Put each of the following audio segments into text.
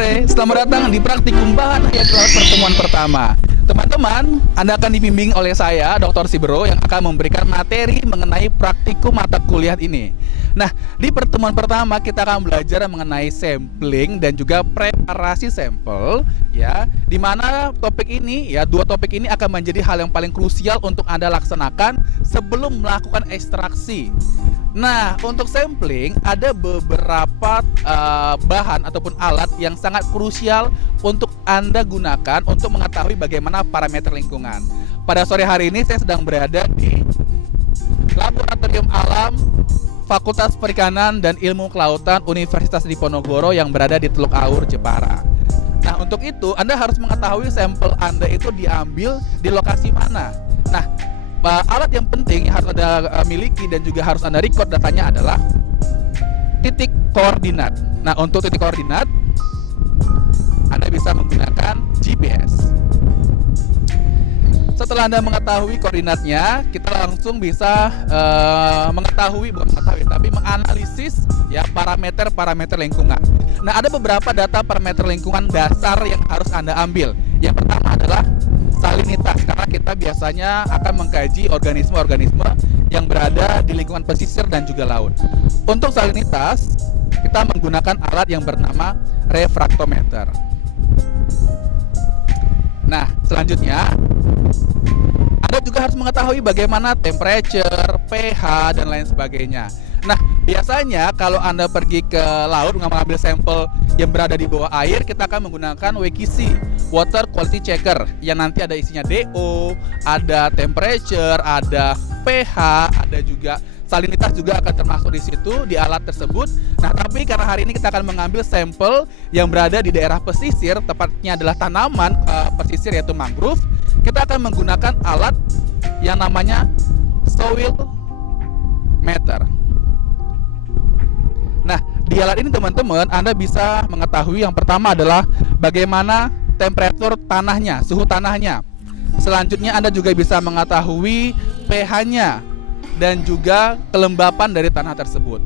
sore, selamat datang di praktikum bahan hayati laut pertemuan pertama. Teman-teman, Anda akan dibimbing oleh saya, Dr. Sibro, yang akan memberikan materi mengenai praktikum mata kuliah ini. Nah, di pertemuan pertama kita akan belajar mengenai sampling dan juga preparasi sampel, ya. Di mana topik ini, ya, dua topik ini akan menjadi hal yang paling krusial untuk Anda laksanakan sebelum melakukan ekstraksi. Nah, untuk sampling ada beberapa bahan ataupun alat yang sangat krusial untuk Anda gunakan untuk mengetahui bagaimana parameter lingkungan. Pada sore hari ini saya sedang berada di Laboratorium Alam Fakultas Perikanan dan Ilmu Kelautan Universitas Diponegoro yang berada di Teluk Awur, Jepara. Nah, untuk itu Anda harus mengetahui sampel Anda itu diambil di lokasi mana. Nah, alat yang penting yang harus Anda miliki dan juga harus Anda record datanya adalah titik koordinat. Nah, untuk titik koordinat Anda bisa menggunakan GPS. Setelah Anda mengetahui koordinatnya, kita langsung bisa menganalisis ya parameter lingkungan. Nah, ada beberapa data parameter lingkungan dasar yang harus Anda ambil. Yang pertama adalah salinitas, karena kita biasanya akan mengkaji organisme-organisme yang berada di lingkungan pesisir dan juga laut. Untuk salinitas, kita menggunakan alat yang bernama refraktometer. Nah, selanjutnya Anda juga harus mengetahui bagaimana temperature, pH, dan lain sebagainya. Nah, biasanya kalau Anda pergi ke laut mengambil sampel yang berada di bawah air, kita akan menggunakan WQC, Water Quality Checker, yang nanti ada isinya DO, ada temperature, ada pH, ada juga salinitas juga akan termasuk di situ di alat tersebut. Nah, tapi karena hari ini kita akan mengambil sampel yang berada di daerah pesisir, tepatnya adalah tanaman pesisir yaitu mangrove, kita akan menggunakan alat yang namanya soil meter. Nah, di alat ini teman-teman Anda bisa mengetahui yang pertama adalah bagaimana temperatur tanahnya, suhu tanahnya. Selanjutnya Anda juga bisa mengetahui pH-nya dan juga kelembapan dari tanah tersebut.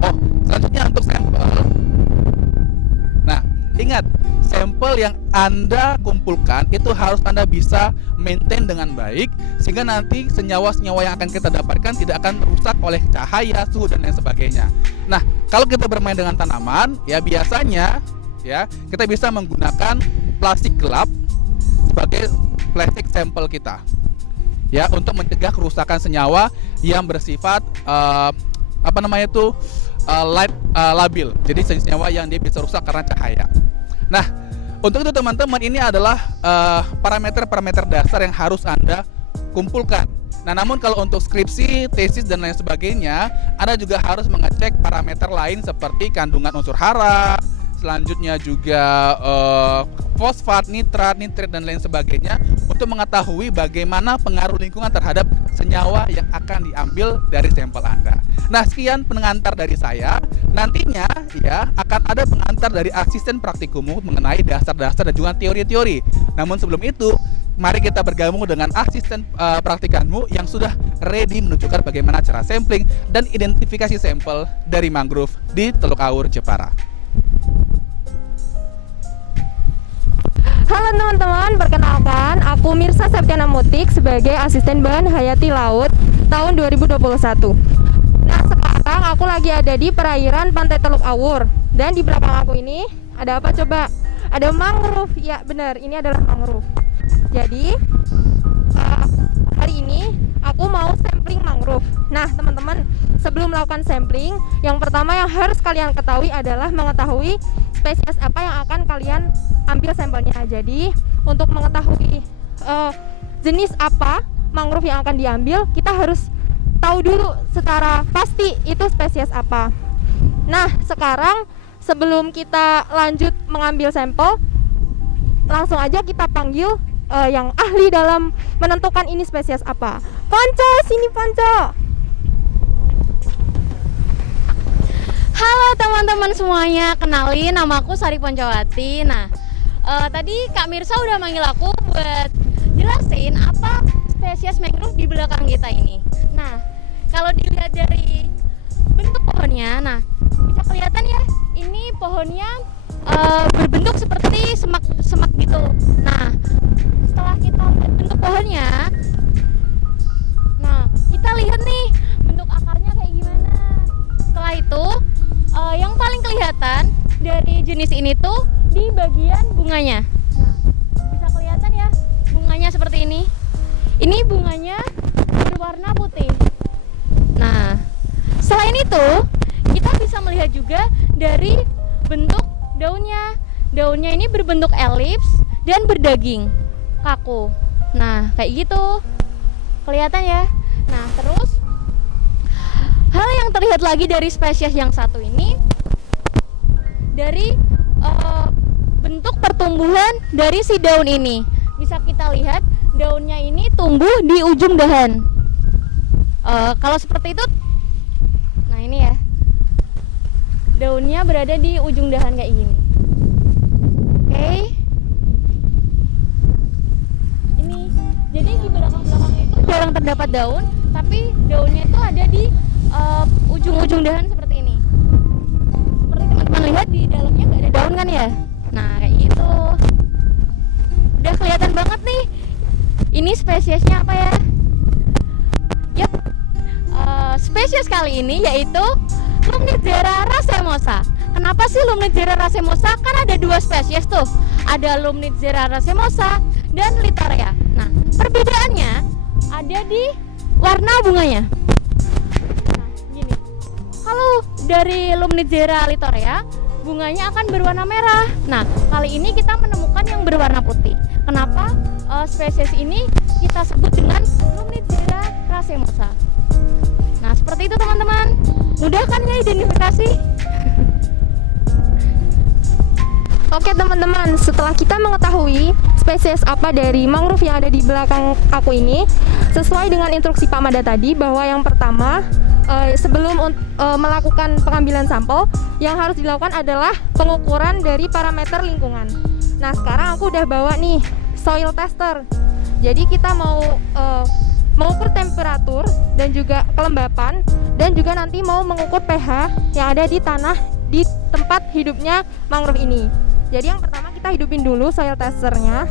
Oh, selanjutnya untuk sampel. Nah, ingat, sampel yang Anda kumpulkan itu harus Anda bisa maintain dengan baik, sehingga nanti senyawa-senyawa yang akan kita dapatkan tidak akan rusak oleh cahaya, suhu, dan lain sebagainya. Nah, kalau kita bermain dengan tanaman, ya biasanya ya kita bisa menggunakan plastik gelap sebagai plastik sampel kita, ya, untuk mencegah kerusakan senyawa yang bersifat light labil. Jadi senyawa yang dia bisa rusak karena cahaya. Nah, untuk itu teman-teman, ini adalah parameter-parameter dasar yang harus Anda kumpulkan. Nah, namun kalau untuk skripsi, tesis, dan lain sebagainya, Anda juga harus mengecek parameter lain seperti kandungan unsur hara, selanjutnya juga fosfat, nitrat, dan lain sebagainya untuk mengetahui bagaimana pengaruh lingkungan terhadap senyawa yang akan diambil dari sampel Anda. Nah, sekian pengantar dari saya. Nantinya ya akan ada pengantar dari asisten praktikumu mengenai dasar-dasar dan juga teori-teori. Namun sebelum itu, mari kita bergabung dengan asisten praktikanmu yang sudah ready menunjukkan bagaimana cara sampling dan identifikasi sampel dari mangrove di Teluk Awur, Jepara. Halo teman-teman, perkenalkan aku Mirsa Septiana Mutik sebagai asisten bahan hayati laut tahun 2021. Nah, sekarang aku lagi ada di perairan Pantai Teluk Awur, dan di belakang aku ini ada apa coba? Ada mangrove. Ya benar, ini adalah mangrove. Jadi hari ini aku mau sampling mangrove. Nah teman-teman, sebelum melakukan sampling, yang pertama yang harus kalian ketahui adalah mengetahui spesies apa yang akan kalian ambil sampelnya. Jadi untuk mengetahui jenis apa mangrove yang akan diambil, kita harus tahu dulu secara pasti itu spesies apa. Nah, sekarang sebelum kita lanjut mengambil sampel, langsung aja kita panggil yang ahli dalam menentukan ini spesies apa. Ponco, sini Ponco. Halo teman-teman semuanya, kenalin namaku Sari Poncowati. Nah, tadi Kak Mirsa udah manggil aku buat jelasin apa spesies mangrove di belakang kita ini. Nah, kalau dilihat dari bentuk pohonnya, nah bisa kelihatan ya, ini pohonnya berbentuk seperti semak gitu. Nah, setelah kita lihat bentuk pohonnya, nah kita lihat nih bentuk akarnya kayak gimana. Setelah itu yang paling kelihatan dari jenis ini tuh di bagian bunganya. Nah, bisa kelihatan ya bunganya seperti ini. Ini bunganya berwarna putih. Nah, selain itu kita bisa melihat juga dari bentuk daunnya. Daunnya ini berbentuk elips dan berdaging kaku. Nah, kayak gitu. Kelihatan ya. Nah, terus hal yang terlihat lagi dari spesies yang satu ini dari bentuk pertumbuhan dari si daun ini. Bisa kita lihat daunnya ini tumbuh di ujung dahan. Kalau seperti itu, nah ini ya, daunnya berada di ujung dahan kayak gini. Oke. Ini jadi di belakang-belakang itu jarang terdapat daun, tapi daunnya itu ada di ujung-ujung dahan seperti ini. Seperti teman-teman lihat di dalamnya nggak ada daun kan ya? Nah kayak gitu. Udah kelihatan banget nih. Ini spesiesnya apa ya? Yap. Spesies kali ini yaitu Lumnigera racemosa. Kenapa sih Lumnigera racemosa? Kan ada dua spesies tuh. Ada Lumnigera racemosa dan Litorea. Nah, perbedaannya ada di warna bunganya. Nah, gini. Kalau dari Lumnigera Litorea, bunganya akan berwarna merah. Nah, kali ini kita menemukan yang berwarna putih. Kenapa spesies ini kita sebut dengan Lumnigera racemosa? Nah, seperti itu teman-teman. Mudah kan ya identifikasi? Oke teman-teman, setelah kita mengetahui spesies apa dari mangrove yang ada di belakang aku ini, sesuai dengan instruksi Pak Mada tadi, bahwa yang pertama sebelum melakukan pengambilan sampel, yang harus dilakukan adalah pengukuran dari parameter lingkungan. Nah, sekarang aku udah bawa nih soil tester. Jadi kita mau mengukur temperatur dan juga kelembapan, dan juga nanti mau mengukur pH yang ada di tanah di tempat hidupnya mangrove ini. Jadi yang pertama kita hidupin dulu soil testernya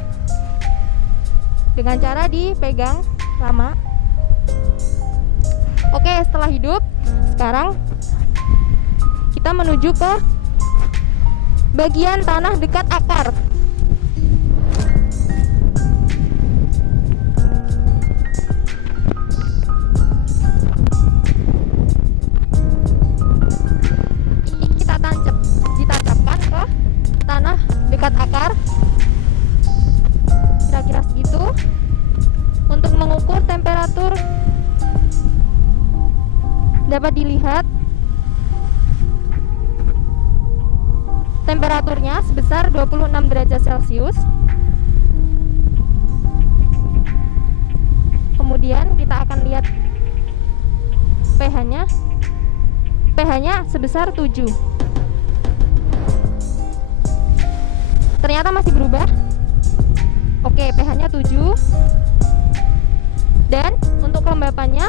dengan cara dipegang lama. Oke, setelah hidup, sekarang kita menuju ke bagian tanah dekat akar. Ini kita ditancapkan ke tanah dekat akar, kira-kira segitu, untuk mengukur temperatur. Dapat dilihat temperaturnya sebesar 26 derajat Celcius. Kemudian kita akan lihat pH-nya. pH-nya sebesar 7. Ternyata masih berubah. Oke, pH-nya 7. Dan untuk kelembapannya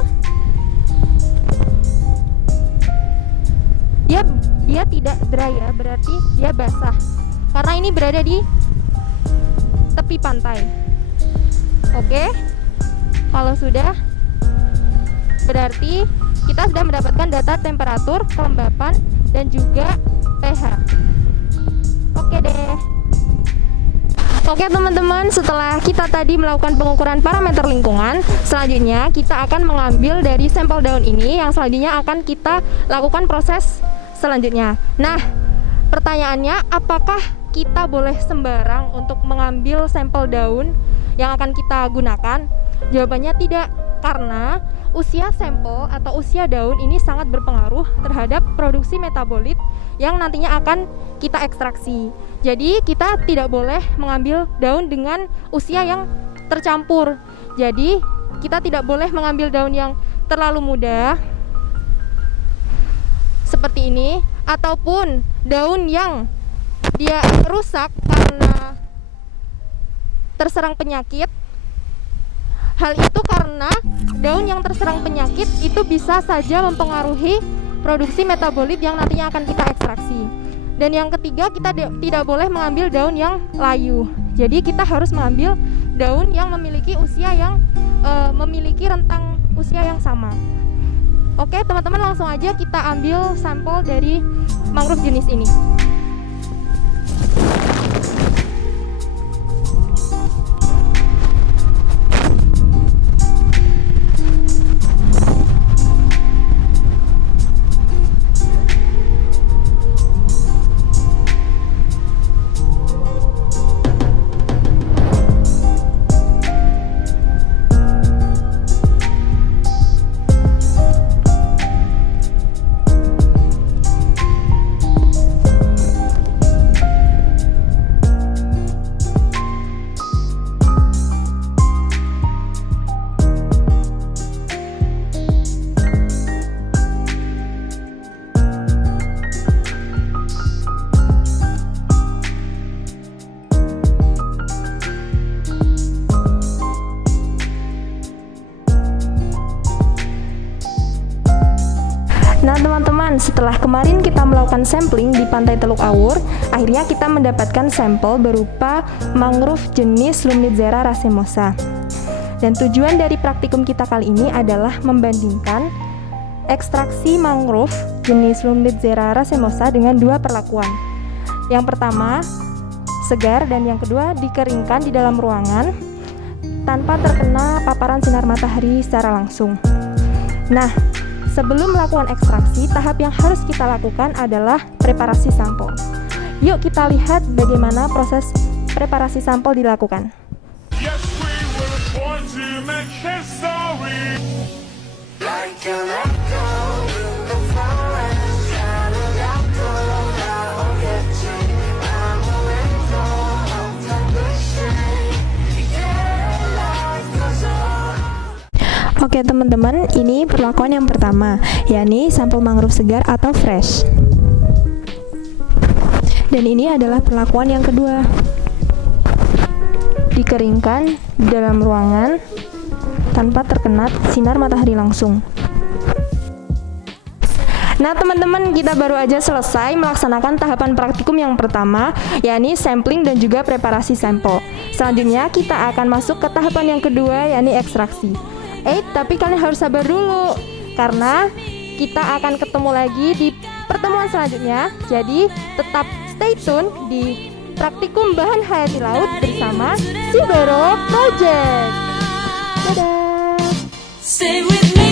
dia tidak dry ya, berarti dia basah. Karena ini berada di tepi pantai. Oke. Kalau sudah, berarti kita sudah mendapatkan data temperatur, kelembapan, dan juga pH. Oke deh. Oke teman-teman, setelah kita tadi melakukan pengukuran parameter lingkungan, selanjutnya kita akan mengambil dari sampel daun ini yang selanjutnya akan kita lakukan proses selanjutnya. Nah, pertanyaannya, apakah kita boleh sembarang untuk mengambil sampel daun yang akan kita gunakan? Jawabannya tidak, karena usia sampel atau usia daun ini sangat berpengaruh terhadap produksi metabolit yang nantinya akan kita ekstraksi. Jadi kita tidak boleh mengambil daun dengan usia yang tercampur. Jadi kita tidak boleh mengambil daun yang terlalu muda seperti ini, ataupun daun yang dia rusak karena terserang penyakit. Hal itu karena daun yang terserang penyakit itu bisa saja mempengaruhi produksi metabolit yang nantinya akan kita ekstraksi. Dan yang ketiga, kita tidak boleh mengambil daun yang layu. Jadi kita harus mengambil daun yang memiliki usia yang memiliki rentang usia yang sama. Oke, teman-teman, langsung aja kita ambil sampel dari mangrove jenis ini. Nah teman-teman, setelah kemarin kita melakukan sampling di Pantai Teluk Awur, akhirnya kita mendapatkan sampel berupa mangrove jenis Lumnizera racemosa. Dan tujuan dari praktikum kita kali ini adalah membandingkan ekstraksi mangrove jenis Lumnizera racemosa dengan dua perlakuan. Yang pertama, segar, dan yang kedua, dikeringkan di dalam ruangan tanpa terkena paparan sinar matahari secara langsung. Nah, sebelum melakukan ekstraksi, tahap yang harus kita lakukan adalah preparasi sampel. Yuk kita lihat bagaimana proses preparasi sampel dilakukan. Yes, we were born to make history. Like an echo in the forest, kind of echo that I'll get you. I'm a window of tradition. Yeah, life goes on. Oke teman-teman, ini perlakuan yang pertama, yakni sampel mangrove segar atau fresh. Dan ini adalah perlakuan yang kedua, dikeringkan di dalam ruangan tanpa terkena sinar matahari langsung. Nah teman-teman, kita baru aja selesai melaksanakan tahapan praktikum yang pertama, yakni sampling dan juga preparasi sampel. Selanjutnya kita akan masuk ke tahapan yang kedua, yakni ekstraksi. Tapi kalian harus sabar dulu, karena kita akan ketemu lagi di pertemuan selanjutnya. Jadi tetap stay tune di praktikum bahan hayati laut bersama Cibero Project. Dadah. Stay with me.